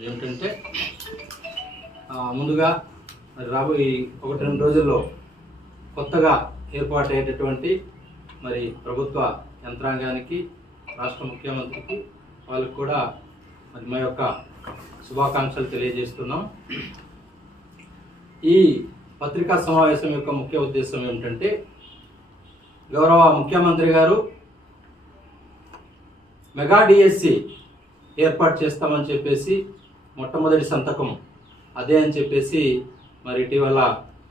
ఏమిటంటే ముందుగా మరి రాబోయే ఒకటి రెండు రోజుల్లో కొత్తగా ఏర్పాటయ్యేటటువంటి మరి ప్రభుత్వ యంత్రాంగానికి రాష్ట్ర ముఖ్యమంత్రికి వాళ్ళకి కూడా మరి మా యొక్క శుభాకాంక్షలు తెలియజేస్తున్నాం. ఈ పత్రికా సమావేశం యొక్క ముఖ్య ఉద్దేశం ఏమిటంటే గౌరవ ముఖ్యమంత్రి గారు మెగా డిఎస్సి ఏర్పాటు చేస్తామని చెప్పేసి మొట్టమొదటి సంతకం అదే అని చెప్పేసి మరి ఇటీవల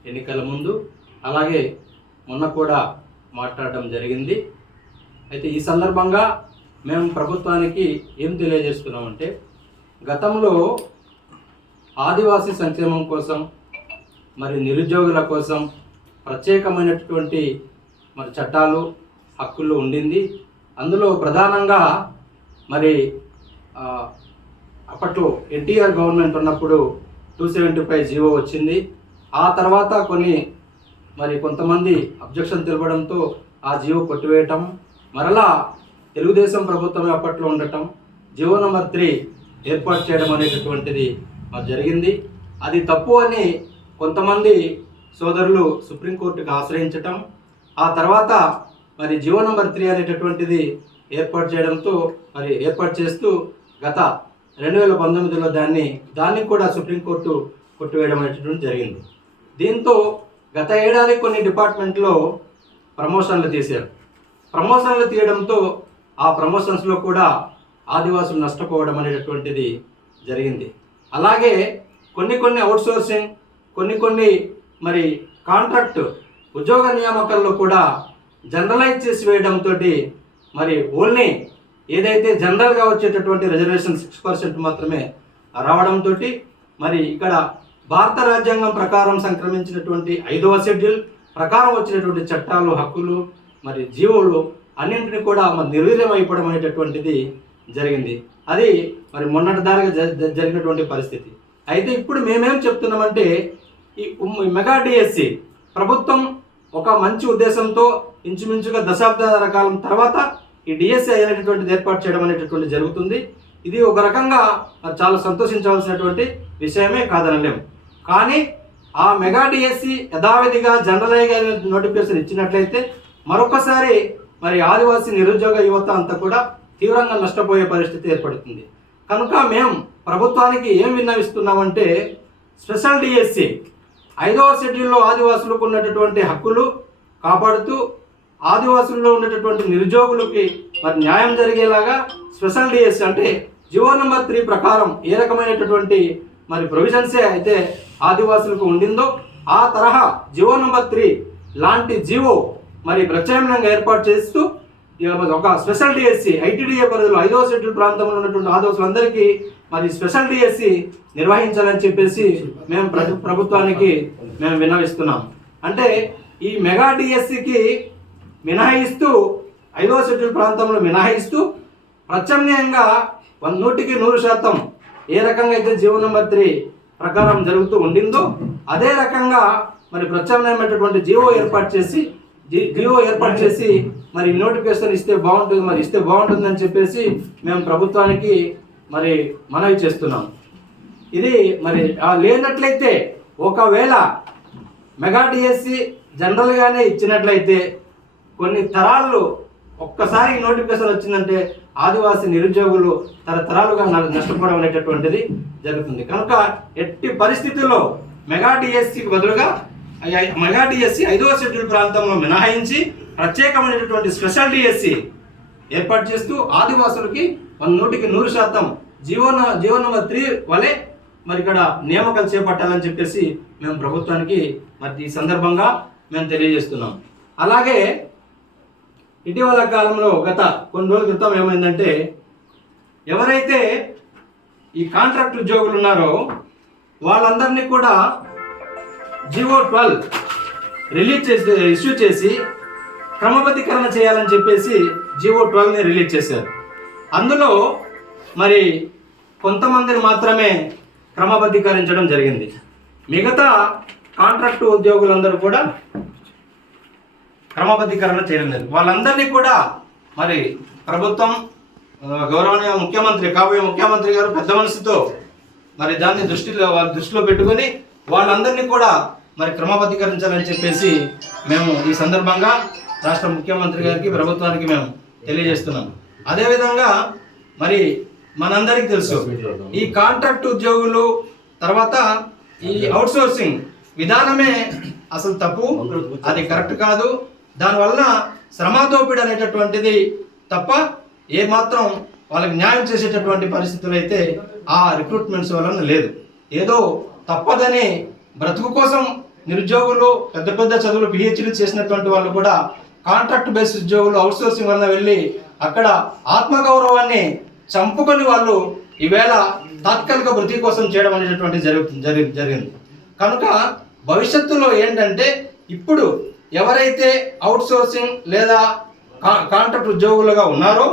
ఎన్నికల ముందు అలాగే మొన్న కూడా మాట్లాడడం జరిగింది. అయితే ఈ సందర్భంగా మేము ప్రభుత్వానికి ఏం తెలియజేస్తున్నామంటే గతంలో ఆదివాసీ సంక్షేమం కోసం మరి నిరుద్యోగుల కోసం ప్రత్యేకమైనటువంటి మరి చట్టాలు హక్కులు ఉండింది. అందులో ప్రధానంగా మరి అప్పట్లో ఎన్టీఆర్ గవర్నమెంట్ ఉన్నప్పుడు టూ సెవెంటీ ఫైవ్ జీవో వచ్చింది. ఆ తర్వాత కొన్ని మరి కొంతమంది అబ్జెక్షన్ తెలపడంతో ఆ జీవో కొట్టివేయటం మరలా తెలుగుదేశం ప్రభుత్వం అప్పట్లో ఉండటం జీవో నెంబర్ త్రీ ఏర్పాటు చేయడం అనేటటువంటిది మరి జరిగింది. అది తప్పు అని కొంతమంది సోదరులు సుప్రీంకోర్టుకు ఆశ్రయించటం ఆ తర్వాత మరి జీవో నెంబర్ త్రీ అనేటటువంటిది ఏర్పాటు చేయడంతో మరి ఏర్పాటు చేస్తూ గత రెండు వేల పంతొమ్మిదిలో దాన్ని దాన్ని కూడా సుప్రీంకోర్టు కొట్టివేయడం అనేటటువంటి జరిగింది. దీంతో గత ఏడాది కొన్ని డిపార్ట్మెంట్లో ప్రమోషన్లు తీశారు. ప్రమోషన్లు తీయడంతో ఆ ప్రమోషన్స్లో కూడా ఆదివాసులు నష్టపోవడం అనేటటువంటిది జరిగింది. అలాగే కొన్ని కొన్ని అవుట్సోర్సింగ్ కొన్ని కొన్ని మరి కాంట్రాక్ట్ ఉద్యోగ నియామకాల్లో కూడా జనరలైజ్ చేసి వేయడంతో మరి ఓన్లీ ఏదైతే జనరల్గా వచ్చేటటువంటి రిజర్వేషన్ సిక్స్ పర్సెంట్ మాత్రమే రావడంతో మరి ఇక్కడ భారత రాజ్యాంగం ప్రకారం సంక్రమించినటువంటి ఐదవ షెడ్యూల్ ప్రకారం వచ్చినటువంటి చట్టాలు హక్కులు మరి జీవోలు అన్నింటినీ కూడా మరి నిర్వీర్యం అయిపోవడం అనేటటువంటిది జరిగింది. అది మరి మొన్నటి దారిగా జ- జరిగినటువంటి పరిస్థితి. అయితే ఇప్పుడు మేమేం చెప్తున్నామంటే ఈ మెగా డిఎస్సి ప్రభుత్వం ఒక మంచి ఉద్దేశంతో ఇంచుమించుగా దశాబ్దాల కాలం తర్వాత ఈ డిఎస్సి అనేటటువంటిది ఏర్పాటు చేయడం అనేటటువంటి జరుగుతుంది. ఇది ఒక రకంగా మరి చాలా సంతోషించవలసినటువంటి విషయమే కాదనలేం. కానీ ఆ మెగా డిఎస్సి యథావిధిగా జనరల్గా నోటిఫికేషన్ ఇచ్చినట్లయితే మరొకసారి మరి ఆదివాసీ నిరుద్యోగ యువత అంతా కూడా తీవ్రంగా నష్టపోయే పరిస్థితి ఏర్పడుతుంది. కనుక మేము ప్రభుత్వానికి ఏం విన్నవిస్తున్నామంటే స్పెషల్ డిఎస్సి ఐదవ షెడ్యూల్లో ఆదివాసులకు ఉన్నటువంటి హక్కులు కాపాడుతూ ఆదివాసుల్లో ఉన్నటువంటి నిరుద్యోగులకి మరి న్యాయం జరిగేలాగా స్పెషల్ డిఎస్ అంటే జియో నెంబర్ త్రీ ప్రకారం ఏ రకమైనటువంటి మరి ప్రొవిజన్సే అయితే ఆదివాసులకు ఉండిందో ఆ తరహా జియో నెంబర్ త్రీ లాంటి జీవో మరి ప్రత్యామ్నాయంగా ఏర్పాటు చేస్తూ ఒక స్పెషల్ డిఎస్సి ఐటీడీఏ పరిధిలో ఐదవ షెడ్యూల్ ప్రాంతంలో ఉన్నటువంటి ఆదివాసులందరికీ మరి స్పెషల్ డిఎస్సి నిర్వహించాలని చెప్పేసి మేము ప్రభుత్వానికి మేము విన్నవిస్తున్నాం. అంటే ఈ మెగా డిఎస్సికి మినహాయిస్తూ ఐదవ షెడ్యూల్ ప్రాంతంలో మినహాయిస్తూ ప్రత్యామ్నాయంగా వన్ నూటికి నూరు శాతం ఏ రకంగా అయితే జీవో నెంబర్ త్రీ ప్రకారం జరుగుతూ ఉండిందో అదే రకంగా మరి ప్రత్యామ్నాయమైనటువంటి జీవో ఏర్పాటు చేసి జీవో ఏర్పాటు చేసి మరి నోటిఫికేషన్ ఇస్తే బాగుంటుంది మరి ఇస్తే బాగుంటుందని చెప్పేసి మేము ప్రభుత్వానికి మరి మనవి చేస్తున్నాం. ఇది మరి లేనట్లయితే ఒకవేళ మెగా డిఎస్సి జనరల్గానే ఇచ్చినట్లయితే కొన్ని తరాల్లో ఒక్కసారి నోటిఫికేషన్ వచ్చిందంటే ఆదివాసి నిరుద్యోగులు తరతరాలుగా నష్టపోవడం అనేటటువంటిది జరుగుతుంది. కనుక ఎట్టి పరిస్థితుల్లో మెగా డిఎస్సికి బదులుగా మెగా డిఎస్సి ఐదవ షెడ్యూల్ ప్రాంతంలో మినహాయించి ప్రత్యేకమైనటువంటి స్పెషల్ డిఎస్సి ఏర్పాటు చేస్తూ ఆదివాసులకి మన నూటికి నూరు శాతం జీవన జీవో నెంబర్ త్రీ వలె మరి ఇక్కడ నియామకాలు చేపట్టాలని చెప్పేసి మేము ప్రభుత్వానికి మరి ఈ సందర్భంగా మేము తెలియజేస్తున్నాం. అలాగే ఇటీవల కాలంలో గత కొన్ని రోజుల క్రితం ఏమైందంటే ఎవరైతే ఈ కాంట్రాక్ట్ ఉద్యోగులు ఉన్నారో వాళ్ళందరినీ కూడా జివో ట్వెల్వ్ రిలీజ్ చేసి ఇష్యూ చేసి క్రమబద్ధీకరణ చేయాలని చెప్పేసి జివో ట్వెల్వ్ని రిలీజ్ చేశారు. అందులో మరి కొంతమందిని మాత్రమే క్రమబద్ధీకరించడం జరిగింది. మిగతా కాంట్రాక్టు ఉద్యోగులందరూ కూడా క్రమబద్ధీకరణ చేయడం లేదు. వాళ్ళందరినీ కూడా మరి ప్రభుత్వం గౌరవనీయ ముఖ్యమంత్రి కాబోయే ముఖ్యమంత్రి గారు పెద్ద మనసుతో మరి దాన్ని దృష్టిలో వాళ్ళ దృష్టిలో పెట్టుకొని వాళ్ళందరినీ కూడా మరి క్రమబద్ధీకరించాలని చెప్పేసి మేము ఈ సందర్భంగా రాష్ట్ర ముఖ్యమంత్రి గారికి ప్రభుత్వానికి మేము తెలియజేస్తున్నాం. అదేవిధంగా మరి మనందరికీ తెలుసు ఈ కాంట్రాక్ట్ ఉద్యోగులు తర్వాత ఈ అవుట్సోర్సింగ్ విధానమే అసలు తప్పు. అది కరెక్ట్ కాదు. దానివల్ల శ్రమదోపిడి అనేటటువంటిది తప్ప ఏ మాత్రం వాళ్ళకి న్యాయం చేసేటటువంటి పరిస్థితులు అయితే ఆ రిక్రూట్మెంట్స్ వలన లేదు. ఏదో తప్పదని బ్రతుకు కోసం నిరుద్యోగులు పెద్ద పెద్ద చదువులు పిహెచ్డీ చేసినటువంటి వాళ్ళు కూడా కాంట్రాక్ట్ బేస్ ఉద్యోగులు అవుట్ సోర్సింగ్ వలన వెళ్ళి అక్కడ ఆత్మగౌరవాన్ని చంపుకొని వాళ్ళు ఈవేళ తాత్కాలిక వృత్తి కోసం చేయడం అనేటటువంటి జరుగుతుంది జరి జరిగింది. కనుక భవిష్యత్తులో ఏంటంటే ఇప్పుడు ఎవరైతే అవుట్సోర్సింగ్ లేదా కా- కాంట్రాక్ట్ ఉద్యోగులుగా ఉన్నారో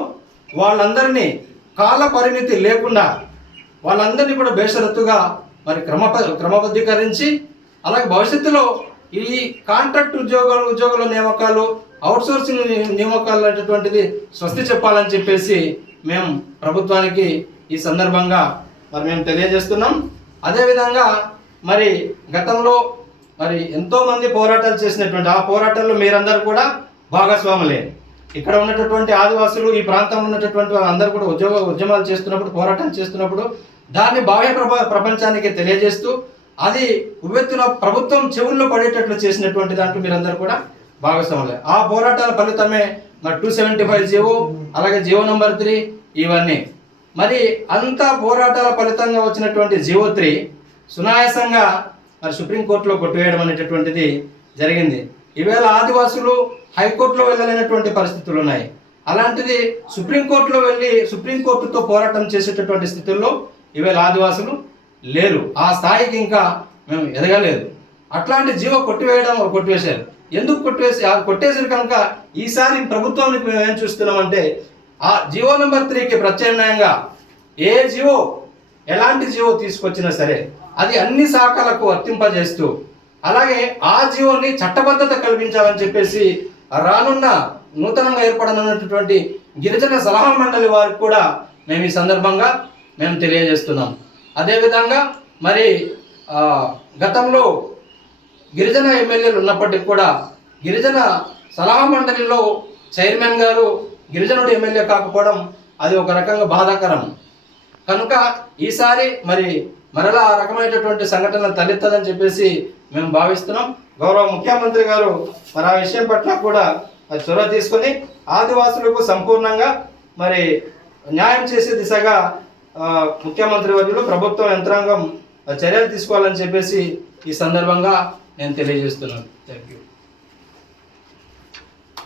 వాళ్ళందరినీ కాల పరిమితి లేకుండా వాళ్ళందరినీ కూడా బేషరత్తుగా మరి క్రమ క్రమబద్ధీకరించి అలాగే భవిష్యత్తులో ఈ కాంట్రాక్ట్ ఉద్యోగాలు ఉద్యోగుల నియామకాలు అవుట్ సోర్సింగ్ నియామకాలు అనేటువంటిది స్వస్తి చెప్పాలని చెప్పేసి మేము ప్రభుత్వానికి ఈ సందర్భంగా మరి మేము తెలియజేస్తున్నాం. అదేవిధంగా మరి గతంలో మరి ఎంతో మంది పోరాటాలు చేసినటువంటి ఆ పోరాటాల్లో మీరందరూ కూడా భాగస్వాములే. ఇక్కడ ఉన్నటువంటి ఆదివాసులు ఈ ప్రాంతంలో ఉన్నటువంటి వాళ్ళందరూ కూడా ఉద్యోగ ఉద్యమాలు చేస్తున్నప్పుడు పోరాటాలు చేస్తున్నప్పుడు దాన్ని బాహ్య ప్రప ప్రపంచానికి తెలియజేస్తూ అది ఉవ్వెత్తున ప్రభుత్వం చెవుల్లో పడేటట్లు చేసినటువంటి దాంట్లో మీరందరూ కూడా భాగస్వాములే. ఆ పోరాటాల ఫలితమే మరి టూ సెవెంటీ ఫైవ్ జీవో అలాగే జీవో నంబర్ త్రీ ఇవన్నీ. మరి అంత పోరాటాల ఫలితంగా వచ్చినటువంటి జీవో త్రీ సునాయాసంగా మరి సుప్రీంకోర్టులో కొట్టివేయడం అనేటటువంటిది జరిగింది. ఈవేళ ఆదివాసులు హైకోర్టులో వెళ్ళలేనటువంటి పరిస్థితులు ఉన్నాయి. అలాంటిది సుప్రీంకోర్టులో వెళ్ళి సుప్రీంకోర్టుతో పోరాటం చేసేటటువంటి స్థితుల్లో ఈవేళ ఆదివాసులు లేరు. ఆ స్థాయికి ఇంకా మేము ఎదగలేదు. అట్లాంటి జీవో కొట్టివేయడం కొట్టివేశారు. ఎందుకు కొట్టివేసి ఆ కొట్టేసారు కనుక ఈసారి ప్రభుత్వానికి మేము ఏం చూస్తున్నామంటే ఆ జీవో నెంబర్ త్రీకి ప్రత్యామ్నాయంగా ఏ జీవో ఎలాంటి జీవో తీసుకొచ్చినా సరే అది అన్ని శాఖలకు వర్తింపజేస్తూ అలాగే ఆ జీవోని చట్టబద్ధత కల్పించాలని చెప్పేసి రానున్న నూతనంగా ఏర్పడనున్నటువంటి గిరిజన సలహా మండలి వారికి కూడా మేము ఈ సందర్భంగా మేము తెలియజేస్తున్నాం. అదేవిధంగా మరి గతంలో గిరిజన ఎమ్మెల్యేలు ఉన్నప్పటికీ కూడా గిరిజన సలహా మండలిలో చైర్మన్ గారు గిరిజనుడు ఎమ్మెల్యే కాకపోవడం అది ఒక రకంగా బాధాకరం. కనుక ఈసారి మరి మరలా ఆ రకమైనటువంటి సంఘటన తలెత్తదని చెప్పేసి మేము భావిస్తున్నాం. గౌరవ ముఖ్యమంత్రి గారు మరి ఆ విషయం పట్ల కూడా చొరవ తీసుకొని ఆదివాసులకు సంపూర్ణంగా మరి న్యాయం చేసే దిశగా ముఖ్యమంత్రి వర్యులు ప్రభుత్వ యంత్రాంగం చర్యలు తీసుకోవాలని చెప్పేసి ఈ సందర్భంగా నేను తెలియజేస్తున్నాను. Thank you